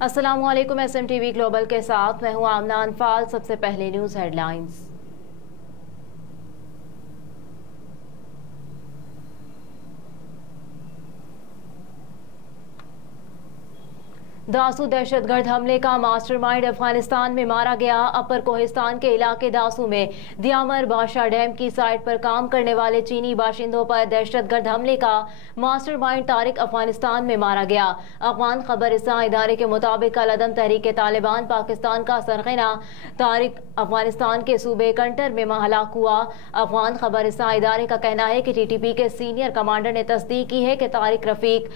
अस्सलामुअलैकुम। SMTV global के साथ मैं हूं आमना अनफाल। सबसे पहले न्यूज़ हेडलाइंस। दासू दहशतगर्द हमले का मास्टरमाइंड अफगानिस्तान में मारा गया। अपर कोहिस्तान के इलाके दासू में दियामर बादशाह डैम की साइट पर काम करने वाले चीनी बाशिंदों पर दहशतगर्द हमले का मास्टरमाइंड तारिक अफगानिस्तान में मारा गया। अफगान खबरसां इदारे के मुताबिक कल अदम तहरीक तालिबान पाकिस्तान का सरगना तारिक अफगानिस्तान के सूबे कंटर में हलाक हुआ। अफगान खबरसां इदारे का कहना है कि TTP के सीनियर कमांडर ने तस्दीक की है कि तारिक रफीक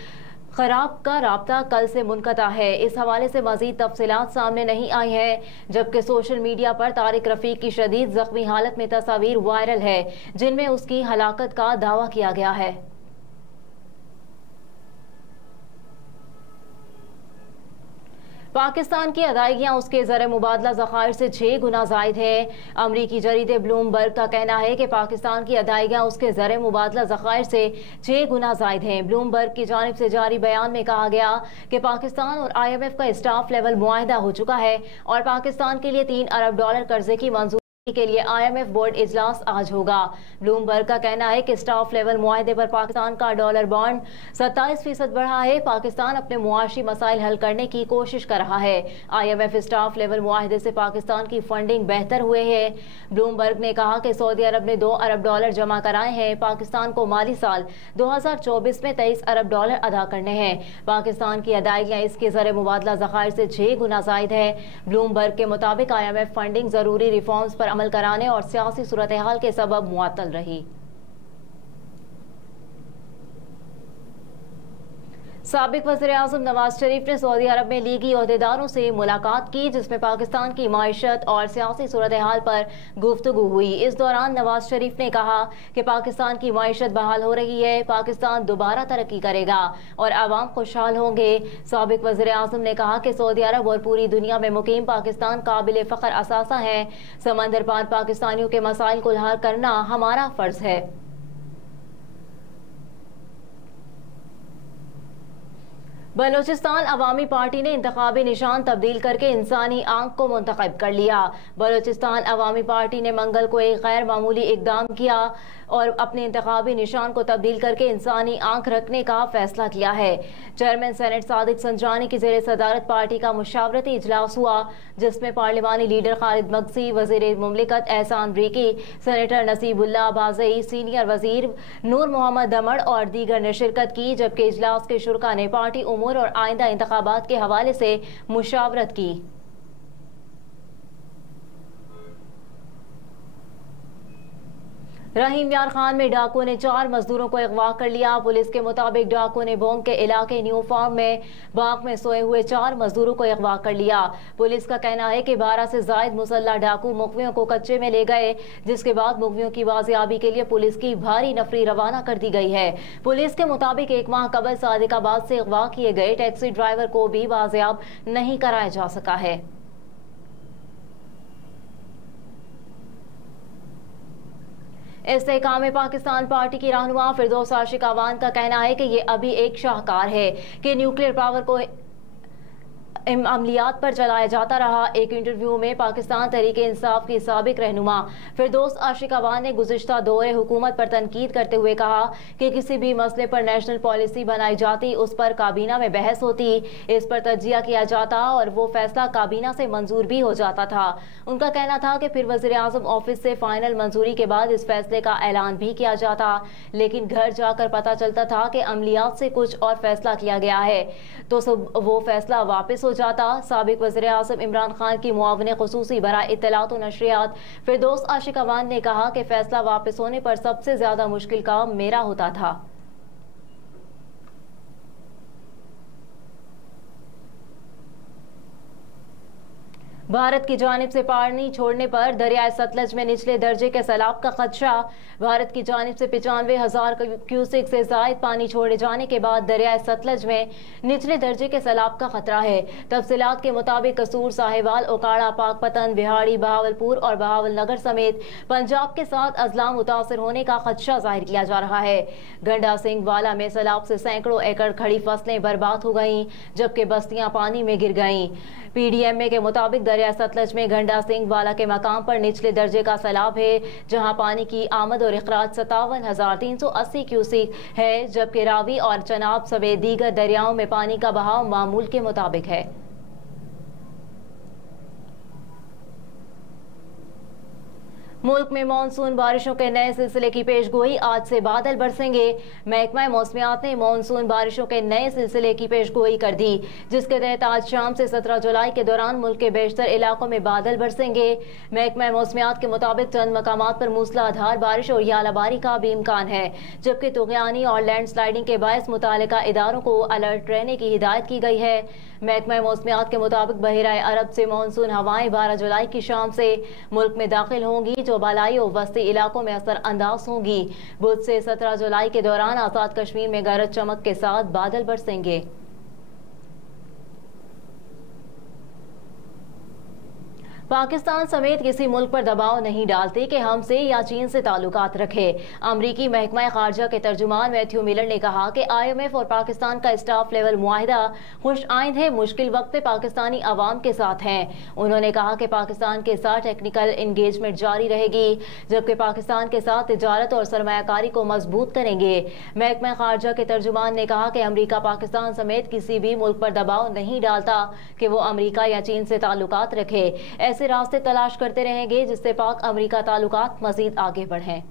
खराब का राब्ता कल से मुनक़ता है। इस हवाले से मजीद तफसीलात सामने नहीं आई हैं, जबकि सोशल मीडिया पर तारिक रफीक की शदीद जख्मी हालत में तस्वीर वायरल है जिनमें उसकी हलाकत का दावा किया गया है। पाकिस्तान की अदायगियां उसके ज़र मुबादला ज़खायर से 6 गुना ज़ायद है। अमरीकी जरीदे ब्लूमबर्ग का कहना है कि पाकिस्तान की अदायगियां उसके ज़र मुबादला ज़खायर से 6 गुना ज़ायद हैं। ब्लूमबर्ग की जानिब से जारी बयान में कहा गया कि पाकिस्तान और IMF का स्टाफ लेवल मुआहदा हो चुका है और पाकिस्तान के लिए $3 अरब कर्जे की मंजूरी के लिए IMF बोर्ड इजलास आज होगा। ब्लूमबर्ग का कहना है कि स्टाफ लेवल मुआहदे पर पाकिस्तान का डॉलर बॉन्ड 27% बढ़ा है। पाकिस्तान अपने मुआशी मसाइल हल करने की कोशिश कर रहा है। IMF स्टाफ लेवल मुआहदे से पाकिस्तान की फंडिंग बेहतर हुए है। ब्लूमबर्ग ने कहा कि सऊदी अरब ने $2 अरब जमा कराए हैं। पाकिस्तान को माली साल 2024 में $23 अरब अदा करने हैं। पाकिस्तान की अदायगियां इसके ज़र मुबादला ज़खायर से 6 गुना ज़ायद है। ब्लूमबर्ग के मुताबिक IMF फंडिंग जरूरी रिफॉर्म्स पर अमल कराने और सियासी सूरत हाल के सबब मुअत्तल रही। साबिक वज़ीर-ए-आज़म नवाज शरीफ ने सऊदी अरब में लीगी ओहदेदारों से मुलाकात की, जिसमें पाकिस्तान की माइशत और सियासी सूरत हाल पर गुफ्तगू हुई। इस दौरान नवाज शरीफ ने कहा कि पाकिस्तान की माइशत बहाल हो रही है, पाकिस्तान दोबारा तरक्की करेगा और आवाम खुशहाल होंगे। साबिक वज़ीर-ए-आज़म ने कहा कि सऊदी अरब और पूरी दुनिया में मुकीम पाकिस्तान काबिल फ़ख्र असासा है। समंदर पार पाकिस्तानियों के मसाइल को हल करना हमारा फ़र्ज है। बलोचिस्तान अवामी पार्टी ने इंतखाबी निशान तब्दील करके इंसानी आंख को मुंतखब कर लिया। बलोचिस्तान अवामी पार्टी ने मंगल को एक गैर मामूली इकदाम किया और अपने इंतखाबी निशान को तब्दील करके इंसानी आंख रखने का फैसला किया है। चेयरमैन सेनेट सादिक संजरानी की ज़ेर सदारत पार्टी का मुशावरती इजलास हुआ, जिसमें पार्लिमानी लीडर खालिद मगसी, वज़ीर मुमलिकत एहसान ब्रीकी, सेनेटर नसीबुल्लाह बाज़ई, सीनियर वज़ीर नूर मोहम्मद दमड़ और दीगर ने शिरकत की। जबकि इजलास के शुरा ने पार्टी उमूर और आइंदा इंतखाबात के हवाले से मुशावरत की। रहीम यार खान में डाकुओं ने 4 मजदूरों को अगवा कर लिया। पुलिस के मुताबिक डाकुओं ने बोंग के इलाके न्यू फार्म में बाग में सोए हुए 4 मजदूरों को अगवा कर लिया। पुलिस का कहना है कि 12 से जायद मुसल्ला डाकू मुखबियों को कच्चे में ले गए, जिसके बाद मुखबियों की बाजियाबी के लिए पुलिस की भारी नफरी रवाना कर दी गई है। पुलिस के मुताबिक 1 माह कबल सादिकाबाद से अगवा किए गए टैक्सी ड्राइवर को भी बाजियाब नहीं कराया जा सका है। इस्तेहकाम पाकिस्तान पार्टी की रहनुमा फिरदौस आशिक अवान का कहना है कि ये अभी एक शाहकार है कि न्यूक्लियर पावर को अमलियात पर चलाया जाता रहा। एक इंटरव्यू में पाकिस्तान तहरीके इंसाफ की साबिक रहनुमा फिरदौस आशिक अवान ने गुज़िश्ता दौरे हुकूमत पर तनकीद करते हुए कहा कि किसी भी मसले पर नेशनल पॉलिसी बनाई जाती, उस पर काबीना में बहस होती, इस पर तज्जिया किया जाता और वो फैसला काबीना से मंजूर भी हो जाता था। उनका कहना था कि फिर वज़ीर-ए-आज़म ऑफिस से फाइनल मंजूरी के बाद इस फैसले का ऐलान भी किया जाता, लेकिन घर जाकर पता चलता था कि अमलियात से कुछ और फैसला किया गया है, तो वो फैसला वापस जाता। साबिक वज़ीर-ए-आज़म इमरान खान की मुआविन ख़ुसूसी बराए इत्तलात और नशरियात फिरदौस आशिक अवान ने कहा कि फैसला वापस होने पर सबसे ज्यादा मुश्किल काम मेरा होता था। भारत की जानिब से पानी छोड़ने पर दरियाए सतलज में निचले दर्जे के सैलाब का खदशा। भारत की जानिब से 95,000 क्यूसेक से जायद पानी छोड़े जाने के बाद दरियाए सतलज में निचले दर्जे के सैलाब का खतरा है। तफसीलात के मुताबिक कसूर, साहिवाल, ओकाड़ा, पाकपतन, बिहाड़ी, बहावलपुर और बहावल नगर समेत पंजाब के साथ अजला मुतासर होने का खदशा जाहिर किया जा रहा है। गंडा सिंह वाला में सैलाब से सैकड़ों एकड़ खड़ी फसलें बर्बाद हो गईं, जबकि बस्तियां पानी में गिर गईं। PDMA के मुताबिक दरिया सतलज में गंडा सिंह वाला के मकाम पर निचले दर्जे का सैलाब है, जहां पानी की आमद और इखराज 57,380 क्यूसेक है, जबकि रावी और चनाब समेत दीगर दरियाओं में पानी का बहाव मामूल के मुताबिक है। मुल्क में मानसून बारिशों के नए सिलसिले की पेशगोई, आज से बादल बरसेंगे। महकमा मौसमियात ने मानसून बारिशों के नए सिलसिले की पेशगोई कर दी, जिसके तहत आज शाम से 17 जुलाई के दौरान मुल्क के बेशतर इलाकों में बादल बरसेंगे। महकमा मौसमियात के मुताबिक चंद मकामात पर मूसलाधार बारिश और यालाबारी का भी इम्कान है, जबकि तुगयानी और लैंडस्लाइडिंग के बायस मुतालिका इदारों को अलर्ट रहने की हिदायत की गई है। महकमा मौसमियात के मुताबिक बहिरा अरब से मानसून हवाएं 12 जुलाई की शाम से मुल्क में दाखिल होंगी, जो बालाई और वस्ती इलाकों में असर अंदाज होंगी। बुध से 17 जुलाई के दौरान आजाद कश्मीर में गरज चमक के साथ बादल बरसेंगे। पाकिस्तान समेत किसी मुल्क पर दबाव नहीं डालते कि हमसे या चीन से ताल्लुकात रखे। अमरीकी महकमा खारजा के तर्जुमान मैथ्यू मिलर ने कहा कि IMF और पाकिस्तान का स्टाफ लेवल मुआहिदा खुश आइंद है, मुश्किल वक्त में पाकिस्तानी अवाम के साथ हैं। उन्होंने कहा कि पाकिस्तान के साथ टेक्निकल इंगेजमेंट जारी रहेगी, जबकि पाकिस्तान के साथ तिजारत और सरमायाकारी को मजबूत करेंगे। महकमा खारजा के तर्जुमान ने कहा कि अमरीका पाकिस्तान समेत किसी भी मुल्क पर दबाव नहीं डालता कि वो अमरीका या चीन से ताल्लुकात रखे। ऐसे रास्ते तलाश करते रहेंगे जिससे पाक अमरीका ताल्लुकात मजीद आगे बढ़ें।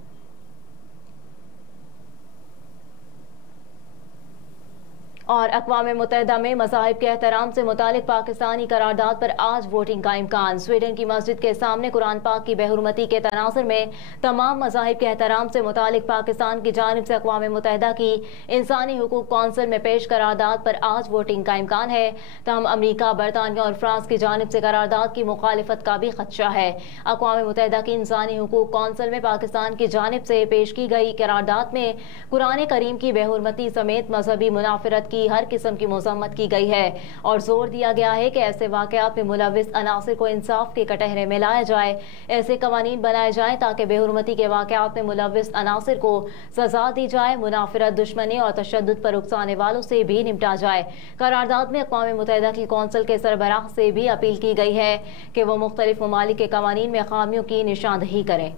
और अक़वाम मुत्तहिदा में मज़ाहिब के एहतराम से मुतालिक पाकिस्तानी करारदाद पर आज वोटिंग का इम्कान। स्वीडन की मस्जिद के सामने कुरान पाक की बेहुरमती के तनाज़ुर में तमाम मज़ाहिब के एहतराम से मुतालिक पाकिस्तान की जानिब से अक़वाम मुत्तहिदा की इंसानी हुकूक कौंसिल में पेश करारदाद पर आज वोटिंग का इम्कान है। तहम अमरीका, बरतानिया और फ्रांस की जानिब से करारदाद की मुखालिफत का भी खदशा है। अक़वाम मुत्तहिदा की इंसानी हुकूक कौंसिल में पाकिस्तान की जानिब से पेश की गई करारदाद में कुरान करीम की बेहुरमती समेत मजहबी मुनाफरत की हर किस्म की मज़म्मत की गई है और जोर दिया गया है कि ऐसे वाक़यात में मुलविस अनासिर को इंसाफ के कटहरे में लाया जाए। ऐसे कवानीन बनाए जाएं ताकि बेहुरमती के वाक़यात में मुलविस अनासिर को सजा दी जाए। मुनाफरत, दुश्मनी और तशद्दुद पर उकसाने वालों से भी निपटा जाए। करारदाद में अक़वाम मुत्तहिदा की कौंसिल के सरबराह से भी अपील की गई है कि वो मुख्तलिफ ममालिक के कवानीन में खामियों की निशानदही करें।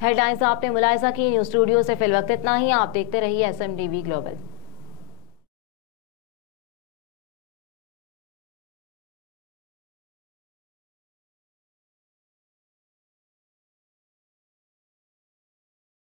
हेडलाइंस आपने मुलाहिजा की। न्यूज़ स्टूडियो से फिल वक्त इतना ही। आप देखते रहिए SMTV ग्लोबल।